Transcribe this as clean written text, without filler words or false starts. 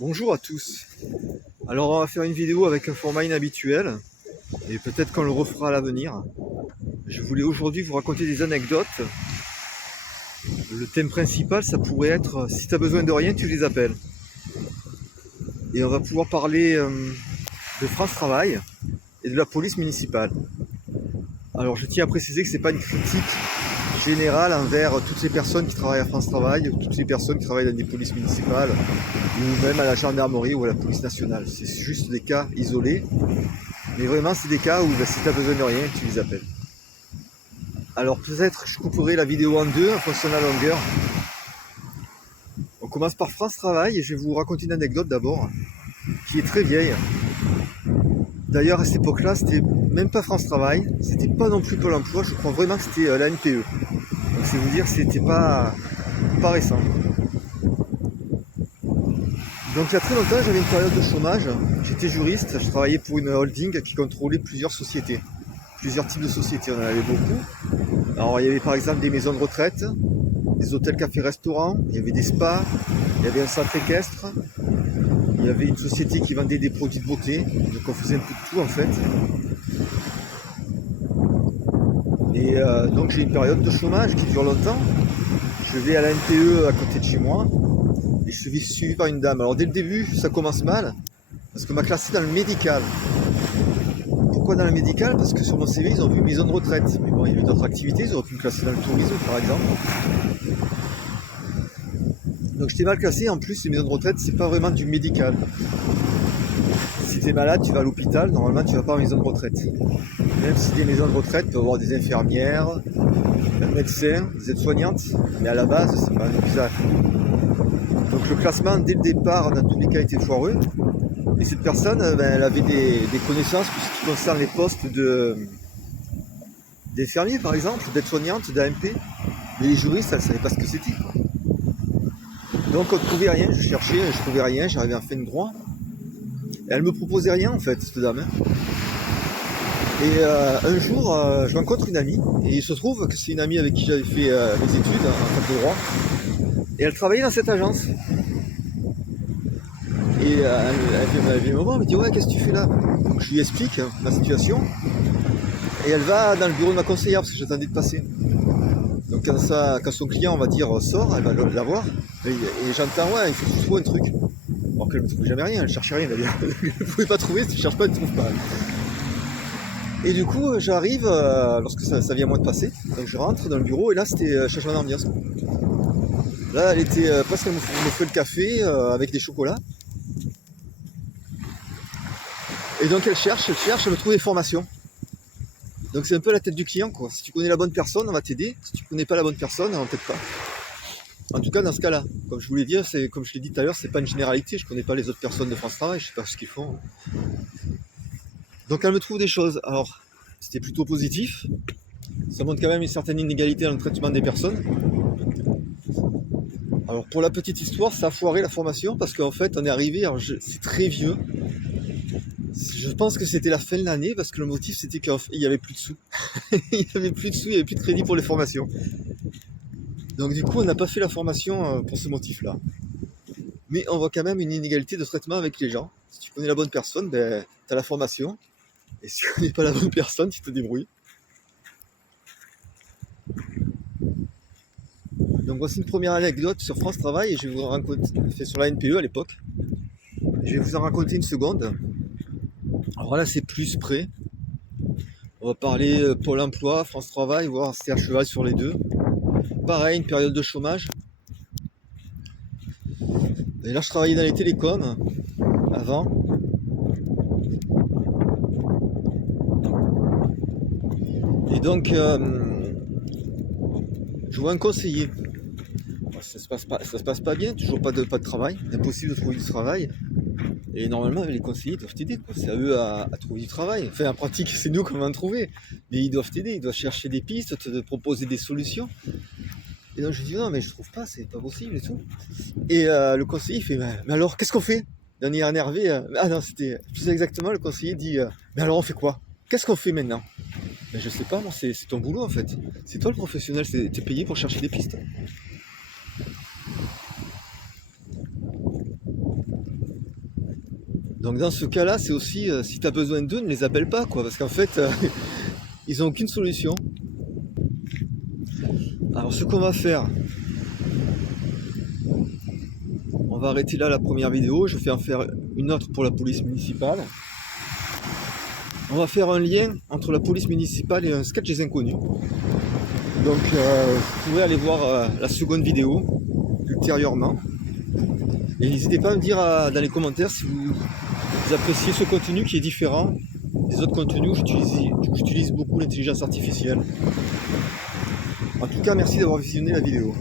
Bonjour à tous. Alors on va faire une vidéo avec un format inhabituel et peut-être qu'on le refera à l'avenir. Je voulais aujourd'hui vous raconter des anecdotes. Le thème principal, ça pourrait être si tu as besoin de rien, tu les appelles. Et on va pouvoir parler de France Travail et de la police municipale. Alors je tiens à préciser que c'est pas une critique générale envers toutes les personnes qui travaillent à France Travail, toutes les personnes qui travaillent dans des polices municipales ou même à la gendarmerie ou à la police nationale. C'est juste des cas isolés, mais vraiment c'est des cas où si tu as besoin de rien, tu les appelles. Alors peut-être je couperai la vidéo en deux en fonction de la longueur. On commence par France Travail et je vais vous raconter une anecdote d'abord, qui est très vieille. D'ailleurs à cette époque-là, c'était même pas France Travail, c'était pas non plus Pôle emploi, je crois vraiment que c'était la NPE. Donc c'est vous dire que c'était pas récent. Donc il y a très longtemps, j'avais une période de chômage, j'étais juriste, je travaillais pour une holding qui contrôlait plusieurs sociétés, plusieurs types de sociétés, on en avait beaucoup. Alors il y avait par exemple des maisons de retraite, des hôtels, cafés, restaurants, il y avait des spas, il y avait un centre équestre, il y avait une société qui vendait des produits de beauté, donc on faisait un peu de tout en fait. Et donc j'ai une période de chômage qui dure longtemps. Je vais à la NPE à côté de chez moi et je suis suivi par une dame. Alors dès le début ça commence mal parce qu'on m'a classé dans le médical. Pourquoi dans le médical? Parce que sur mon CV ils ont vu maison de retraite. Mais bon, il y avait d'autres activités, ils auraient pu me classer dans le tourisme par exemple. Donc j'étais mal classé, en plus les maisons de retraite c'est pas vraiment du médical. Si tu es malade, tu vas à l'hôpital, normalement tu vas pas en maison de retraite. Même si les maisons de retraite peuvent avoir des infirmières, un médecin, des aides-soignantes, mais à la base c'est pas un hôpital. Donc le classement dès le départ dans tous les cas était foireux. Et cette personne, elle avait des connaissances pour ce qui concerne les postes d'infirmiers par exemple, d'aides-soignantes, d'AMP. Mais les juristes, elle ne savait pas ce que c'était. Donc on ne trouvait rien, je cherchais, je ne trouvais rien, j'arrivais en fin de droit. Et elle me proposait rien en fait, cette dame. Et un jour, je rencontre une amie, et il se trouve que c'est une amie avec qui j'avais fait mes études en fac de droit. Et elle travaillait dans cette agence. Et elle vient me voir, elle me dit ouais, qu'est-ce que tu fais là? Donc je lui explique ma situation. Et elle va dans le bureau de ma conseillère parce que j'attendais de passer. Donc quand son client, on va dire, sort, elle va la voir. Et j'entends ouais, il faut que tu trouves un truc. Alors qu'elle ne trouve jamais rien, elle ne cherche rien d'ailleurs. Elle ne pouvait pas trouver, si tu ne cherches pas, elle ne trouve pas. Et du coup, j'arrive, lorsque ça vient à moi de passer, donc je rentre dans le bureau et là c'était changement d'ambiance. Là, elle était presque, elle me fait le café avec des chocolats. Et donc elle cherche, elle me trouve des formations. Donc c'est un peu la tête du client quoi. Si tu connais la bonne personne, on va t'aider. Si tu connais pas la bonne personne, on t'aide pas. En tout cas dans ce cas-là, comme je voulais dire, c'est comme je l'ai dit tout à l'heure, c'est pas une généralité. Je connais pas les autres personnes de France Travail, je sais pas ce qu'ils font. Donc elle me trouve des choses. Alors c'était plutôt positif. Ça montre quand même une certaine inégalité dans le traitement des personnes. Alors pour la petite histoire, ça a foiré la formation parce qu'en fait on est arrivé, c'est très vieux. Je pense que c'était la fin de l'année parce que le motif c'était qu'il n'y avait plus de sous. Il n'y avait plus de sous, il n'y avait plus de crédit pour les formations. Donc du coup on n'a pas fait la formation pour ce motif-là. Mais on voit quand même une inégalité de traitement avec les gens. Si tu connais la bonne personne, ben, tu as la formation. Et si tu connais pas la bonne personne, tu te débrouilles. Donc voici une première anecdote sur France Travail et je vais vous en raconter, c'est sur la NPE à l'époque. Je vais vous en raconter une seconde. Alors là c'est plus près. On va parler Pôle emploi, France Travail, voir si c'est à cheval sur les deux. Pareil, une période de chômage. Et là je travaillais dans les télécoms avant. Et donc je vois un conseiller. Ça se passe pas bien, toujours pas de travail, impossible de trouver du travail. Et normalement les conseillers doivent t'aider, c'est à eux à trouver du travail. Enfin en pratique c'est nous qu'on va en trouver. Mais ils doivent t'aider, ils doivent chercher des pistes, te proposer des solutions. Et donc je dis non mais je trouve pas, c'est pas possible et tout. Et le conseiller fait mais alors qu'est-ce qu'on fait? D'un air énervé, ah non c'était plus exactement le conseiller dit mais alors on fait quoi? Qu'est-ce qu'on fait maintenant? Mais je sais pas moi, c'est ton boulot en fait. C'est toi le professionnel, t'es payé pour chercher des pistes. Donc dans ce cas-là, c'est aussi, si tu as besoin d'eux, ne les appelle pas, quoi, parce qu'en fait, ils n'ont aucune solution. Alors ce qu'on va faire, on va arrêter là la première vidéo, je vais en faire une autre pour la police municipale. On va faire un lien entre la police municipale et un sketch des inconnus. Donc vous pourrez aller voir la seconde vidéo ultérieurement. Et n'hésitez pas à me dire dans les commentaires si vous appréciez ce contenu qui est différent des autres contenus où j'utilise beaucoup l'intelligence artificielle. En tout cas, merci d'avoir visionné la vidéo.